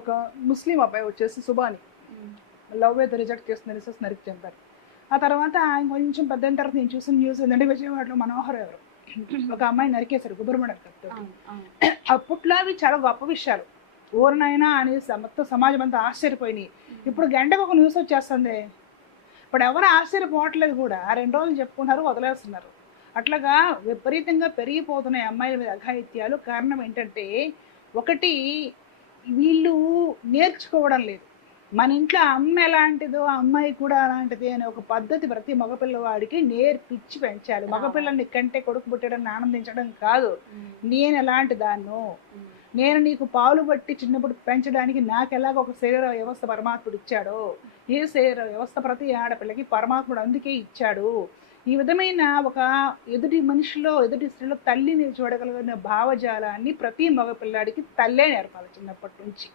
ఒక ముస్లిం అబ్బాయి వచ్చేసి సుబాని లవ్ అయితే రిజెక్ట్ చేసిన రిసెస్ నరికి చంపారు. ఆ తర్వాత ఆయన కొంచెం పెద్ద అయిన తర్వాత నేను చూసిన న్యూస్ ఏంటంటే విజయవాడలో మనోహర్ ఎవరు ఒక అమ్మాయి నరికేశారు గుబురుమడ కత్తితో. అప్పట్లో అవి చాలా గొప్ప విషయాలు, ఊరినైనా అని మొత్తం సమాజం అంతా ఆశ్చర్యపోయినాయి. ఇప్పుడు గంటకు ఒక న్యూస్ వచ్చేస్తుంది, ఇప్పుడు ఎవరు ఆశ్చర్యపోవట్లేదు కూడా, 2 రోజులు చెప్పుకుంటున్నారు వదిలేస్తున్నారు. అట్లాగా విపరీతంగా పెరిగిపోతున్నాయి అమ్మాయిల మీద అఘాయిత్యాలు. కారణం ఏంటంటే ఒకటి, వీళ్ళు నేర్చుకోవడం లేదు. మన ఇంట్లో అమ్మ ఎలాంటిదో ఆ అమ్మాయి కూడా అలాంటిది అనే ఒక పద్ధతి ప్రతి మగపిల్లవాడికి నేర్పించి పెంచాలి. మగపిల్లల్ని కంటే కొడుకు పుట్టడం ఆనందించడం కాదు, నేను ఎలాంటి దాన్నో, నేను నీకు పాలు బట్టి చిన్నప్పుడు పెంచడానికి నాకు ఎలాగ ఒక శరీర వ్యవస్థ పరమాత్ముడు ఇచ్చాడో, ఏ శరీర వ్యవస్థ ప్రతి ఆడపిల్లకి పరమాత్ముడు అందుకే ఇచ్చాడు. ఈ విధమైన ఒక ఎదుటి మనిషిలో ఎదుటి స్త్రీలో తల్లిని చూడగలిగిన భావజాలాన్ని ప్రతి మగపిల్లాడికి తల్లే నేర్పాలి చిన్నప్పటి నుంచి.